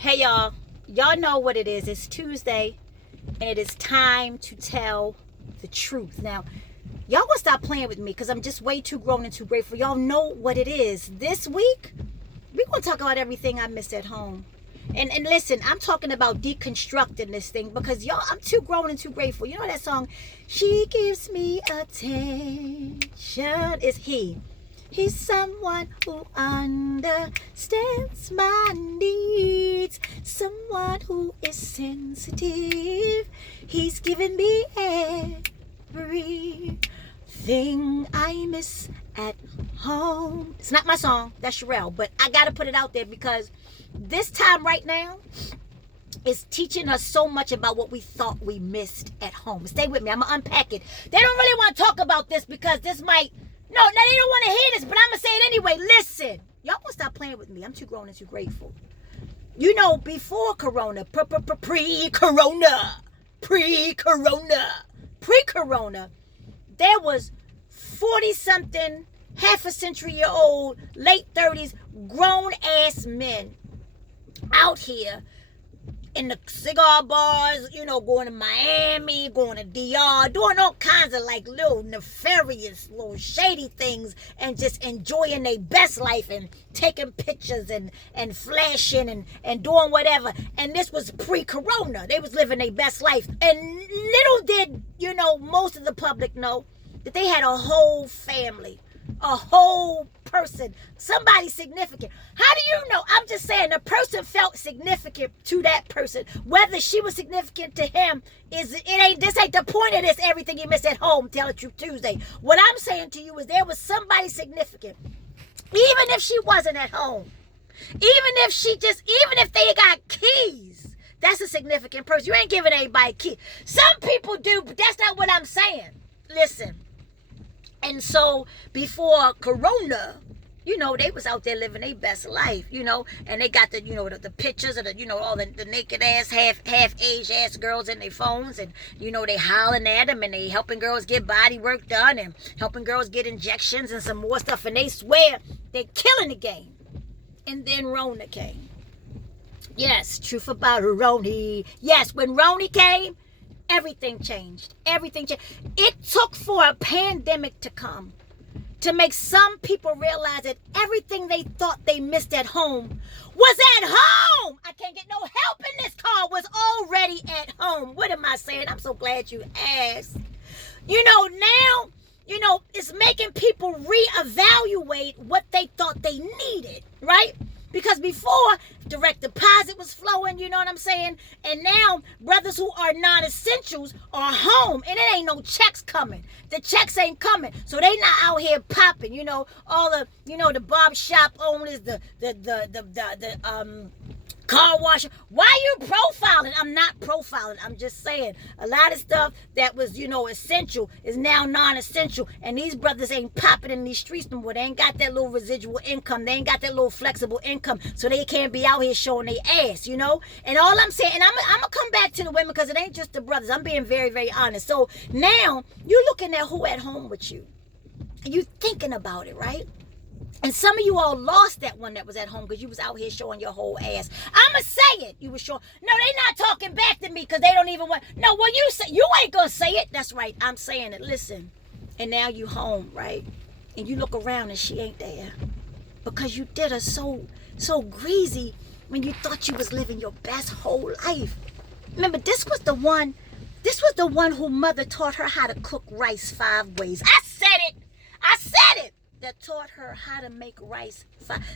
Hey y'all, y'all know what it is. It's Tuesday and it is time to tell the truth. Now, y'all gonna stop playing with me because I'm just way too grown and too grateful. Y'all know what it is. This week, we're gonna talk about everything I missed at home. And listen, I'm talking about deconstructing this thing because y'all, I'm too grown and too grateful. You know that song, She Gives Me Attention, is he. He's someone who understands my needs, someone who is sensitive. He's given me everything I miss at home. It's not my song, that's Sherelle, but I gotta put it out there because this time right now is teaching us so much about what we thought we missed at home. Stay with me, I'm gonna unpack it. They don't really want to talk about this because this might, no, they don't want to hear this, but I'm gonna say it anyway. Listen, y'all gonna stop playing with me. I'm too grown and too grateful. You know, before Corona, pre-Corona, there was 40-something, half a century year old, late 30s, grown-ass men out here in the cigar bars, you know, going to Miami, going to DR, doing all kinds of like little nefarious, little shady things and just enjoying their best life and taking pictures and flashing and doing whatever. And this was pre-Corona. They was living their best life. And little did, you know, most of the public know that they had a whole family, a whole person, somebody significant. How do you know? I'm just saying the person felt significant to that person. Whether she was significant to him this ain't the point of this everything you miss at home, Tell the Truth Tuesday. What I'm saying to you is there was somebody significant. Even if she wasn't at home. Even if they got keys, that's a significant person. You ain't giving anybody keys. Some people do, but that's not what I'm saying. Listen. And so before Corona, you know, they was out there living their best life, you know, and they got the, you know, the pictures of the, you know, all the naked ass, half-aged ass girls in their phones, and, you know, they hollering at them and they helping girls get body work done and helping girls get injections and some more stuff, and they swear they're killing the game. And then Rona came. Yes, truth about Roni. Yes, when Roni came, everything changed. Everything changed. It took for a pandemic to come to make some people realize that everything they thought they missed at home was at home. I can't get no help in this car, was already at home. What am I saying? I'm so glad you asked. You know, now, you know, it's making people reevaluate what they thought they needed, right? Because before, direct deposit was flowing, you know what I'm saying? And now, brothers who are non-essentials are home, and it ain't no checks coming. The checks ain't coming. So they not out here popping, you know, all the, you know, the barber shop owners, the car washer. Why are you profiling? I'm not profiling. I'm just saying a lot of stuff that was, you know, essential is now non-essential. And these brothers ain't popping in these streets no more. They ain't got that little residual income. They ain't got that little flexible income. So they can't be out here showing their ass, you know? And all I'm saying, and I'm going to come back to the women because it ain't just the brothers. I'm being very, very honest. So now you're looking at who at home with you. And you thinking about it, right? And some of you all lost that one that was at home because you was out here showing your whole ass. I'ma say it. You was showing. No, they not talking back to me because they don't even want. No, well, you say you ain't gonna say it. That's right. I'm saying it. Listen. And now you home, right? And you look around and she ain't there because you did her so greasy when you thought you was living your best whole life. Remember, this was the one who mother taught her how to cook rice 5 ways. I said it. That taught her how to make rice.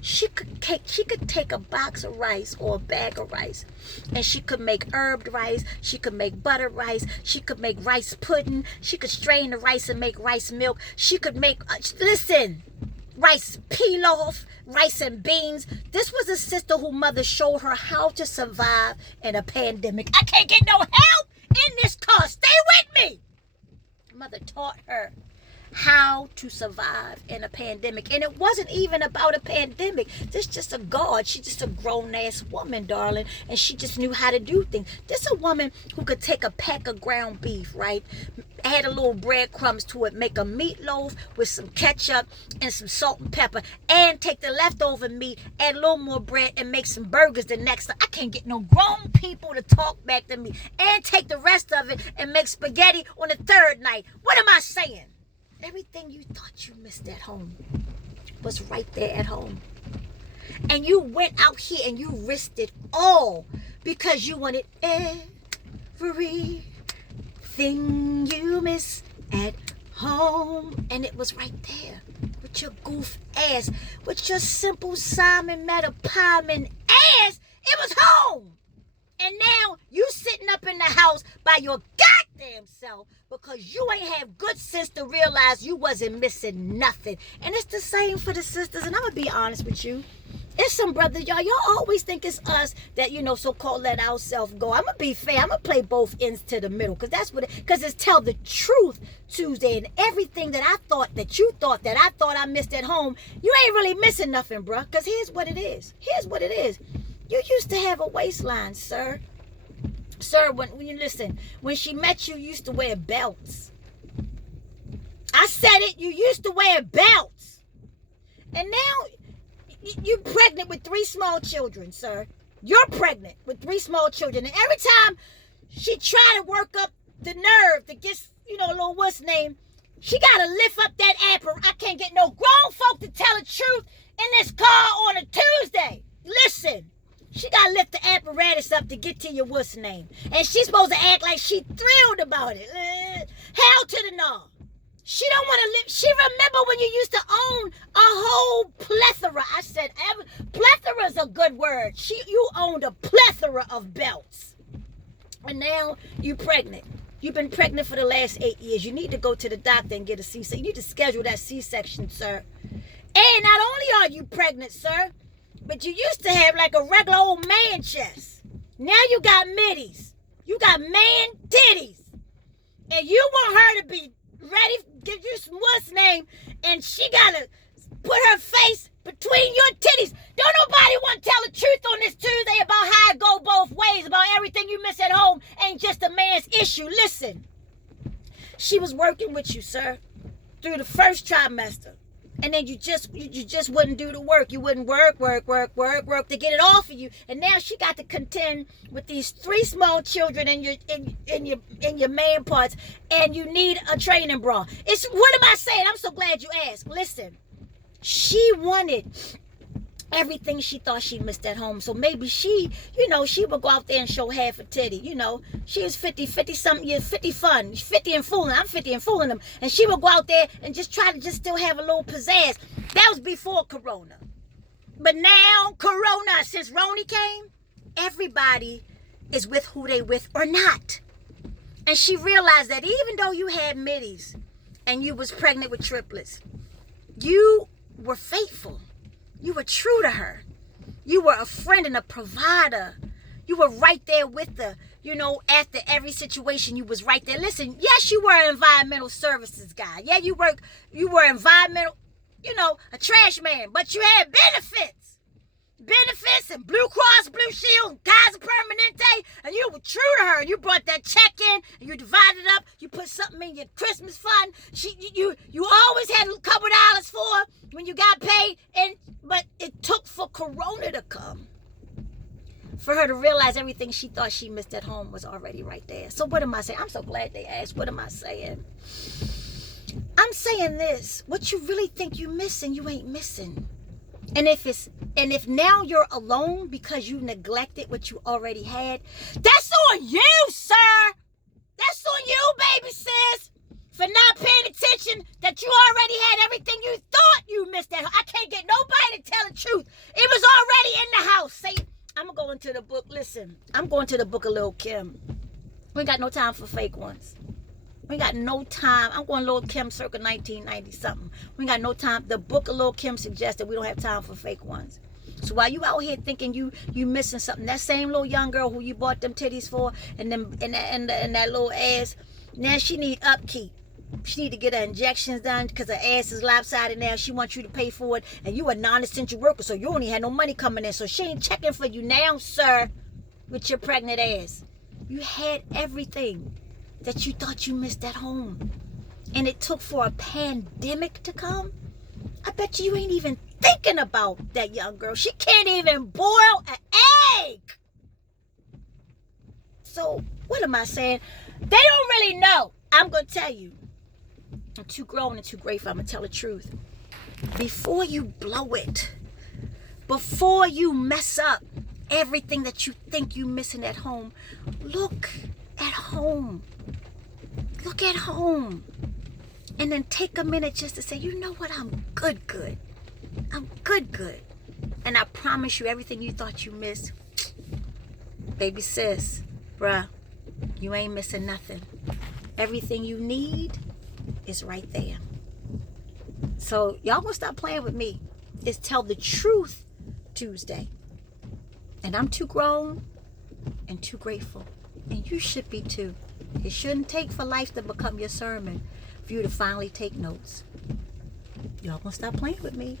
She could take a box of rice or a bag of rice, and she could make herbed rice. She could make butter rice. She could make rice pudding. She could strain the rice and make rice milk. She could make rice pilaf, rice and beans. This was a sister who mother showed her how to survive in a pandemic. I can't get no help in this car. Stay with me. Mother taught her how to survive in a pandemic. And it wasn't even about a pandemic. This just a God. She's just a grown-ass woman, darling. And she just knew how to do things. This a woman who could take a pack of ground beef, right? Add a little breadcrumbs to it, make a meatloaf with some ketchup and some salt and pepper, and take the leftover meat, add a little more bread, and make some burgers the next time. I can't get no grown people to talk back to me. And take the rest of it and make spaghetti on the third night. What am I saying? Everything you thought you missed at home was right there at home. And you went out here and you risked it all because you wanted everything you miss at home. And it was right there with your goof ass, with your simple Simon Metapiman ass. It was home. And now you sitting up in the house by your goddamn self because you ain't have good sense to realize you wasn't missing nothing. And it's the same for the sisters. And I'm going to be honest with you. It's some brothers, y'all always think it's us that, so-called let ourselves go. I'm going to be fair. I'm going to play both ends to the middle because it's tell the truth Tuesday. And everything that I thought I missed at home, you ain't really missing nothing, bruh. Because here's what it is. You used to have a waistline, sir. Sir, when you listen, when she met you, you used to wear belts. I said it, you used to wear belts. And now you're pregnant with 3 small children, sir. You're pregnant with 3 small children. And every time she try to work up the nerve to get, a little what's name, she got to lift up that apron. I can't get no grown folk to tell the truth in this car on a Tuesday. Listen. She got to lift the apparatus up to get to your what's name. And she's supposed to act like she thrilled about it. Hell to the no. She don't want to live. She remember when you used to own a whole plethora. I said, plethora is a good word. You owned a plethora of belts. And now you pregnant. You've been pregnant for the last 8 years. You need to go to the doctor and get a C-section. You need to schedule that C-section, sir. And not only are you pregnant, sir, but you used to have like a regular old man chest. Now you got middies. You got man titties. And you want her to be ready, give you some what's name, and she got to put her face between your titties. Don't nobody want to tell the truth on this Tuesday about how it go both ways, about everything you miss at home ain't just a man's issue. Listen, she was working with you, sir, through the first trimester. And then you just wouldn't do the work. You wouldn't work to get it off of you. And now she got to contend with these 3 small children in your man parts, and you need a training bra. What am I saying? I'm so glad you asked. Listen, she wanted everything she thought she missed at home. So maybe she would go out there and show half a titty. She was 50 something years, 50 fun, 50 and fooling. I'm 50 and fooling them. And she would go out there and just try to just still have a little pizzazz. That was before Corona. But now, Corona, since Roni came, everybody is with who they with or not. And she realized that even though you had middies and you was pregnant with triplets, you were faithful. You were true to her. You were a friend and a provider. You were right there with her. After every situation, you was right there. Listen, yes, you were an environmental services guy. Yeah, you were environmental, a trash man. But you had benefits. Benefits and Blue Cross, Blue Shield, Kaiser Permanente. And you were true to her. You brought that check in and you divided it up. You put something in your Christmas fund. You always had a couple dollars for her when you got paid. But it took for Corona to come, for her to realize everything she thought she missed at home was already right there. So what am I saying? I'm so glad they asked. What am I saying? I'm saying this. What you really think you missing, you ain't missing. And if now you're alone because you neglected what you already had, that's on you, sir. That's on you, baby sis, for not paying attention that you already had everything you thought you missed at home. I can't get nobody to tell the truth. It was already in the house. Say, I'm going to go into the book. Listen, I'm going to the book of Lil' Kim. We ain't got no time for fake ones. We ain't got no time. I'm going Lil' Kim circa 1990 something. We ain't got no time. The book of Lil' Kim suggests that we don't have time for fake ones. So while you out here thinking you missing something, that same little young girl who you bought them titties for and that little ass, now she need upkeep. She need to get her injections done because her ass is lopsided now. She wants you to pay for it. And you a non-essential worker, so you only had no money coming in. So she ain't checking for you now, sir, with your pregnant ass. You had everything that you thought you missed at home. And it took for a pandemic to come. I bet you ain't even thinking about that young girl. She can't even boil an egg. So what am I saying? They don't really know. I'm going to tell you. I'm too grown and too grateful. I'm going to tell the truth. Before you blow it, before you mess up everything that you think you're missing at home, look at home. Look at home. And then take a minute just to say, you know what? I'm good. I'm good. And I promise you, everything you thought you missed, baby sis, bruh, you ain't missing nothing. Everything you need is right there. So y'all gonna stop playing with me. It's Tell the Truth Tuesday. And I'm too grown and too grateful. And you should be too. It shouldn't take for life to become your sermon for you to finally take notes. Y'all gonna stop playing with me.